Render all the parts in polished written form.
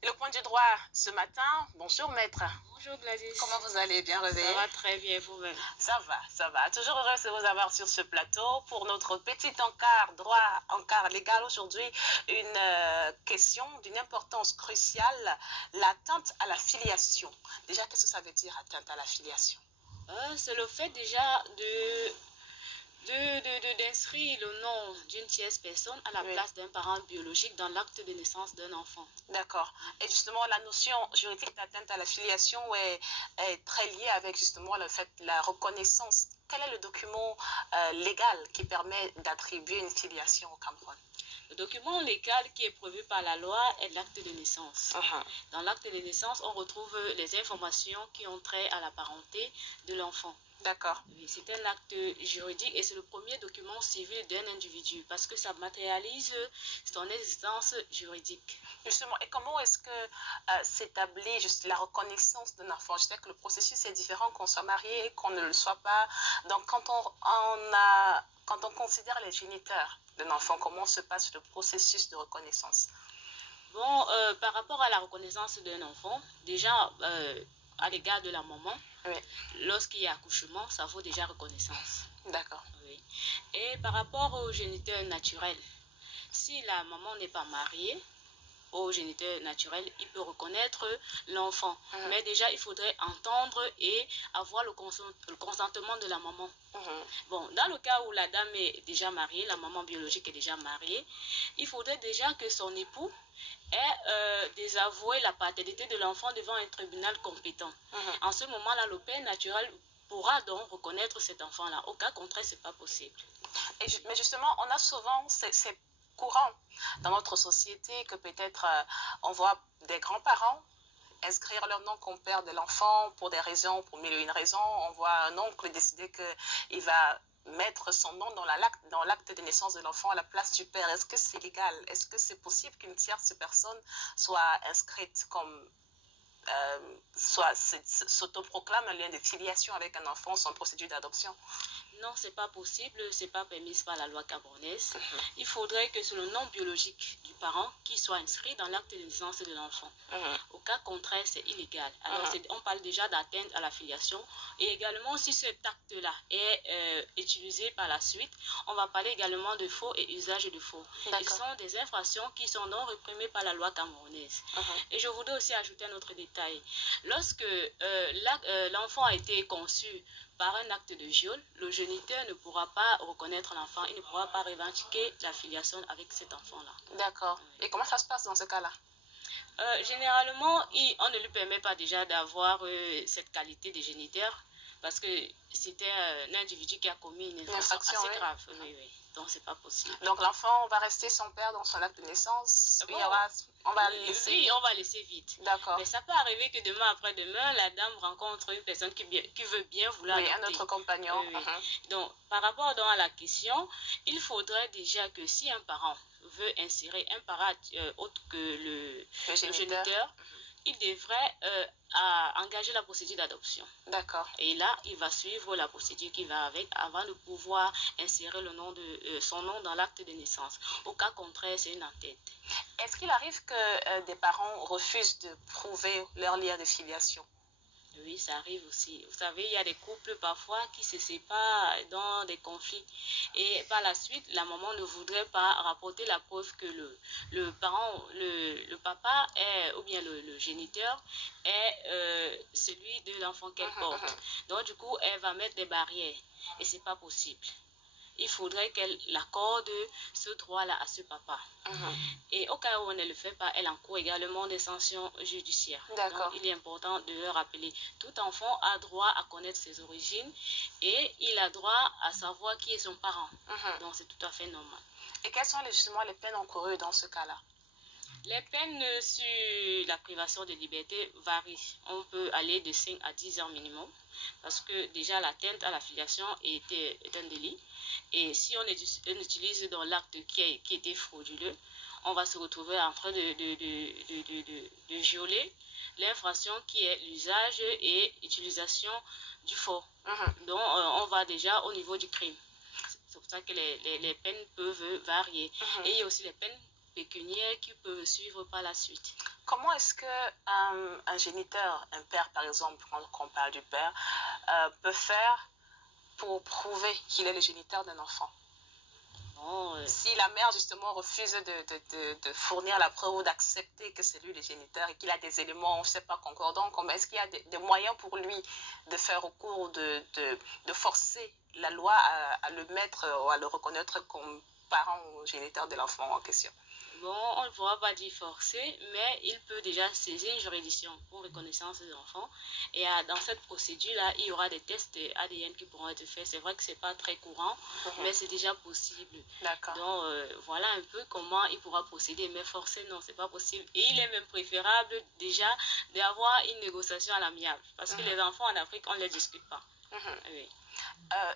Et le point du droit ce matin, bonjour maître. Bonjour Gladys. Comment vous allez? Bien réveillé? Ça va très bien, vous-même? Ça va, ça va. Toujours heureuse de vous avoir sur ce plateau pour notre petit encart droit, encart légal aujourd'hui. Une question d'une importance cruciale, l'atteinte à la filiation. Déjà, qu'est-ce que ça veut dire atteinte à la filiation? C'est le fait déjà d'inscrire le nom d'une tierce personne à la place d'un parent biologique dans l'acte de naissance d'un enfant. D'accord. Et justement, la notion juridique d'atteinte à la filiation est très liée avec justement le fait la reconnaissance. Quel est le document légal qui permet d'attribuer une filiation au Cameroun? Le document légal qui est prévu par la loi est l'acte de naissance. Dans l'acte de naissance, on retrouve les informations qui ont trait à la parenté de l'enfant. D'accord. Oui, c'est un acte juridique et c'est le premier document civil d'un individu parce que ça matérialise son existence juridique. Justement, et comment est-ce que s'établit juste la reconnaissance d'un enfant? Je sais que le processus est différent qu'on soit marié, qu'on ne le soit pas. Donc, quand on considère les géniteurs d'un enfant, comment se passe le processus de reconnaissance? Bon, par rapport à la reconnaissance d'un enfant, déjà, à l'égard de la maman, lorsqu'il y a accouchement, ça vaut déjà reconnaissance. D'accord. Oui. Et par rapport au géniteur naturel, si la maman n'est pas mariée, au géniteur naturel, il peut reconnaître l'enfant. Mais déjà, il faudrait entendre et avoir le consentement de la maman. Bon, dans le cas où la dame est déjà mariée, la maman biologique est déjà mariée, il faudrait déjà que son époux ait désavoué la paternité de l'enfant devant un tribunal compétent. En ce moment-là, le père naturel pourra donc reconnaître cet enfant-là. Au cas contraire, ce n'est pas possible. Mais justement, on a souvent ces courant dans notre société que peut-être on voit des grands-parents inscrire leur nom comme père de l'enfant pour des raisons, pour mille et une raisons. On voit un oncle décider qu'il va mettre son nom dans l'acte de naissance de l'enfant à la place du père. Est-ce que c'est légal? Est-ce que c'est possible qu'une tierce personne soit inscrite comme soit s'autoproclame un lien de filiation avec un enfant sans procédure d'adoption? Non, c'est pas possible, c'est pas permis par la loi camerounaise. Il faudrait que c'est le nom biologique du parent qui soit inscrit dans l'acte de naissance de l'enfant. Au cas contraire, c'est illégal. Alors, on parle déjà d'atteinte à la filiation. Et également, si cet acte-là est utilisé par la suite, on va parler également de faux et usage de faux. Ils sont des infractions qui sont non réprimées par la loi camerounaise. Et je voudrais aussi ajouter un autre détail. Lorsque l'enfant a été conçu par un acte de viol, le géniteur ne pourra pas reconnaître l'enfant, il ne pourra pas revendiquer la filiation avec cet enfant-là. D'accord. Et comment ça se passe dans ce cas-là? Généralement, on ne lui permet pas déjà d'avoir cette qualité de géniteur parce que c'était un individu qui a commis une infraction assez grave. Oui. Donc, c'est pas possible. Donc, l'enfant va rester son père dans son acte de naissance. Bon, on va laisser. Oui, on va laisser vite. D'accord. Mais ça peut arriver que demain après-demain, la dame rencontre une personne qui veut bien vouloir adopter. Un autre compagnon. Donc, par rapport à la question, il faudrait déjà que si un parent veut insérer un parent autre que le géniteur, il devrait engager la procédure d'adoption. D'accord. Et là, il va suivre la procédure qui va avec avant de pouvoir insérer son nom dans l'acte de naissance. Au cas contraire, c'est une entête. Est-ce qu'il arrive que des parents refusent de prouver leur lien de filiation? Oui, ça arrive aussi. Vous savez, il y a des couples parfois qui se séparent dans des conflits. Et par la suite, la maman ne voudrait pas rapporter la preuve que le parent, le papa est, ou bien le géniteur est celui de l'enfant qu'elle porte. Donc, du coup, elle va mettre des barrières. Et ce n'est pas possible. Il faudrait qu'elle accorde ce droit-là à ce papa. Et au cas où on ne le fait pas, elle encourt également des sanctions judiciaires. Donc, il est important de le rappeler. Tout enfant a droit à connaître ses origines et il a droit à savoir qui est son parent. Donc, c'est tout à fait normal. Et quelles sont justement les peines encourues dans ce cas-là? Les peines sur la privation de liberté varient. On peut aller de 5 à 10 ans minimum parce que déjà l'atteinte à la filiation est un délit. Et si on utilise dans l'acte qui était frauduleux, on va se retrouver en train de violer l'infraction qui est l'usage et l'utilisation du faux. Donc, on va déjà au niveau du crime. C'est pour ça que les peines peuvent varier. Et il y a aussi les peines pécuniaires qui peuvent suivre par la suite. comment est-ce que un géniteur, un père par exemple, quand on parle du père, peut faire pour prouver qu'il est le géniteur d'un enfant? Bon, Si la mère justement refuse de fournir la preuve ou d'accepter que c'est lui le géniteur et qu'il a des éléments, je ne sais pas, concordants, est-ce qu'il y a des moyens pour lui de faire recours ou de forcer la loi à le mettre ou à le reconnaître comme parent ou géniteur de l'enfant en question? bon, on ne pourra pas dire forcer, mais il peut déjà saisir une juridiction pour reconnaissance des enfants. Et dans cette procédure-là, il y aura des tests ADN qui pourront être faits. C'est vrai que ce n'est pas très courant, mais c'est déjà possible. D'accord. Donc, voilà un peu comment il pourra procéder. Mais forcer, non, ce n'est pas possible. Et il est même préférable déjà d'avoir une négociation à l'amiable. Parce que les enfants en Afrique, on ne les discute pas. Oui.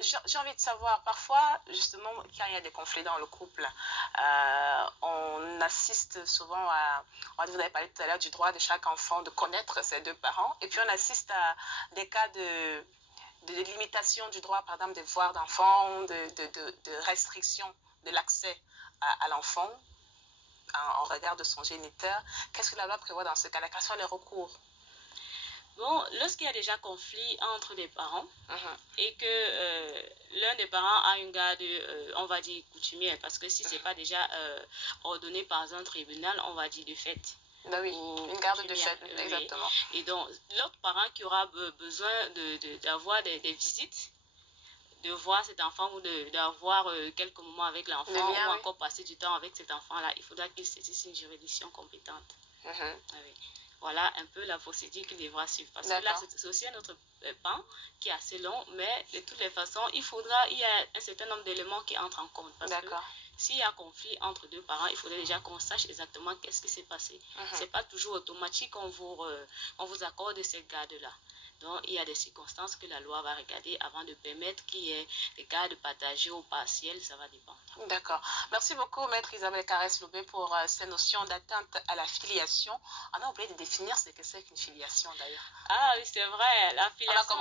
J'ai envie de savoir, parfois, justement, quand il y a des conflits dans le couple, on assiste souvent vous avez parlé tout à l'heure du droit de chaque enfant de connaître ses deux parents, et puis on assiste à des cas de limitation du droit, par exemple, de voir d'enfants, de restriction de l'accès à l'enfant en regard de son géniteur. Qu'est-ce que la loi prévoit dans ce cas-là? Quels sont les recours? Bon, lorsqu'il y a déjà conflit entre des parents et que l'un des parents a une garde, on va dire, coutumière, parce que si ce n'est pas déjà ordonné par un tribunal, on va dire de fait. Ben oui, une garde de fait, exactement. Et donc, l'autre parent qui aura besoin d'avoir des visites, de voir cet enfant ou d'avoir quelques moments avec l'enfant ou encore passer du temps avec cet enfant-là, il faudra qu'il saisisse une juridiction compétente. Oui. Voilà un peu la procédure qu'il devra suivre. Parce que là, c'est aussi un autre pan qui est assez long, mais de toutes les façons, il y a un certain nombre d'éléments qui entrent en compte. Parce que s'il y a conflit entre deux parents, il faudrait déjà qu'on sache exactement qu'est-ce qui s'est passé. Ce n'est pas toujours automatique qu'on vous accorde cette garde-là. Donc, il y a des circonstances que la loi va regarder avant de permettre qu'il y ait des gardes partagés ou partiels, ça va dépendre. D'accord. Merci beaucoup, Maître Isabelle Carès-Lobé, pour ces notions d'atteinte à la filiation. On a oublié de définir ce que c'est qu'une filiation, d'ailleurs. Ah oui, c'est vrai, la filiation...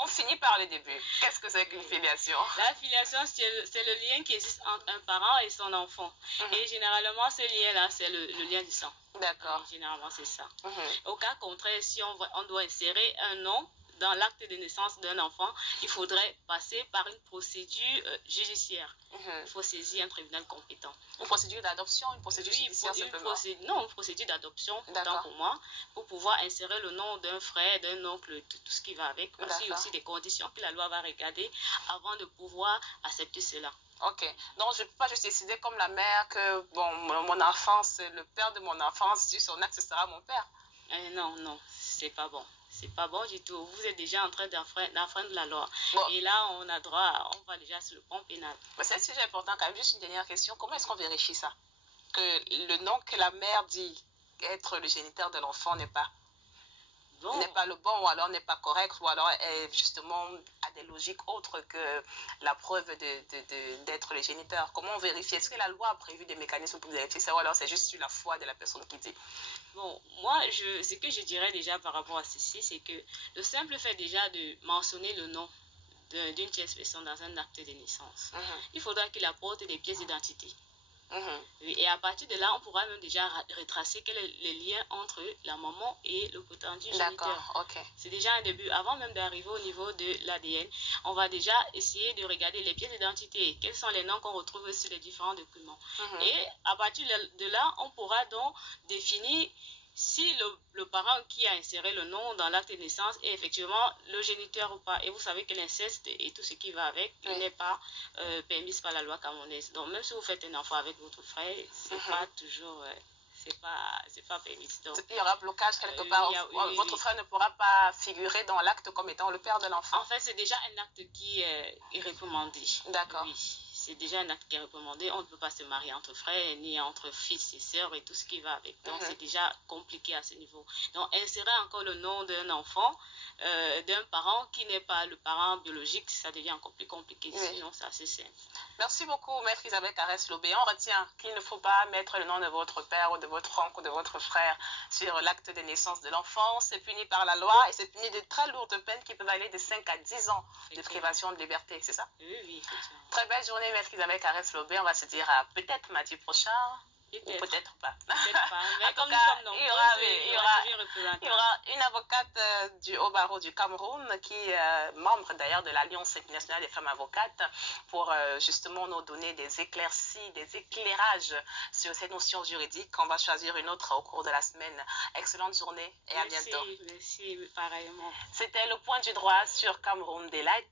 On finit par le début. Qu'est-ce que c'est qu'une filiation? La filiation, c'est le lien qui existe entre un parent et son enfant. Et généralement, ce lien-là, c'est le lien du sang. D'accord. Généralement, c'est ça. Au cas contraire, si on doit insérer un nom dans l'acte de naissance d'un enfant, il faudrait passer par une procédure judiciaire. Il faut saisir un tribunal compétent. Une procédure d'adoption, une procédure judiciaire simplement? Non, une procédure d'adoption, tant pour moi, pour pouvoir insérer le nom d'un frère, d'un oncle, tout ce qui va avec. Parce qu'il y a aussi des conditions que la loi va regarder avant de pouvoir accepter cela. Ok, donc je ne peux pas juste décider comme la mère que, bon, mon enfant, c'est le père de mon enfance, si son acte, ce sera mon père. Non, non, c'est pas bon. C'est pas bon du tout. Vous êtes déjà en train d'enfreindre la loi. Bon. Et là, on va déjà sur le plan pénal. C'est un sujet important quand même. Juste une dernière question. Comment est-ce qu'on vérifie ça? Que le nom que la mère dit être le géniteur de l'enfant n'est pas le bon, ou alors n'est pas correct, ou alors justement a des logiques autres que la preuve d'être le géniteur. Comment on vérifie? Est-ce que la loi a prévu des mécanismes pour vérifier ça, ou alors c'est juste sur la foi de la personne qui dit? Bon, moi, ce que je dirais déjà par rapport à ceci, c'est que le simple fait déjà de mentionner le nom d'une tierce personne dans un acte de naissance, il faudra qu'il apporte des pièces d'identité. Et à partir de là, on pourra même déjà retracer quel est le lien entre la maman et le prétendu géniteur. D'accord, ok. C'est déjà un début. Avant même d'arriver au niveau de l'ADN, on va déjà essayer de regarder les pièces d'identité. Quels sont les noms qu'on retrouve sur les différents documents. Et à partir de là, on pourra donc définir si le parent qui a inséré le nom dans l'acte de naissance est effectivement le géniteur ou pas. Et vous savez que l'inceste et tout ce qui va avec n'est pas permis par la loi camerounaise. Donc même si vous faites un enfant avec votre frère, c'est pas toujours... c'est pas permis. Donc, il y aura blocage quelque part. Votre frère ne pourra pas figurer dans l'acte comme étant le père de l'enfant. En fait, c'est déjà un acte qui est recommandé. D'accord. Oui, c'est déjà un acte qui est recommandé. On ne peut pas se marier entre frères, ni entre fils et sœurs et tout ce qui va avec. Donc, c'est déjà compliqué à ce niveau. Donc, insérer encore le nom d'un enfant, d'un parent qui n'est pas le parent biologique, ça devient encore plus compliqué. Sinon, c'est assez simple. Merci beaucoup, Maître Isabelle Carès-Lobé. On retient qu'il ne faut pas mettre le nom de votre père ou de votre oncle ou de votre frère sur l'acte de naissance de l'enfant. C'est puni par la loi et c'est puni de très lourdes peines qui peuvent aller de 5 à 10 ans de privation de liberté, c'est ça? Oui, effectivement. Très belle journée, Maître Isabelle Carès-Lobé. On va se dire à peut-être mardi prochain. ou Peut-être, peut-être pas. peut-être pas. En Mais tout comme nous cas, sommes nombreux, il y aura toujours un il y représentant. aura une avocate du haut barreau du Cameroun qui est membre d'ailleurs de l'Alliance internationale des femmes avocates pour justement nous donner des éclaircies, des éclairages sur ces notions juridiques. On va choisir une autre au cours de la semaine. Excellente journée et à bientôt. Merci, merci, pareillement. C'était le point du droit sur Cameroun Delight.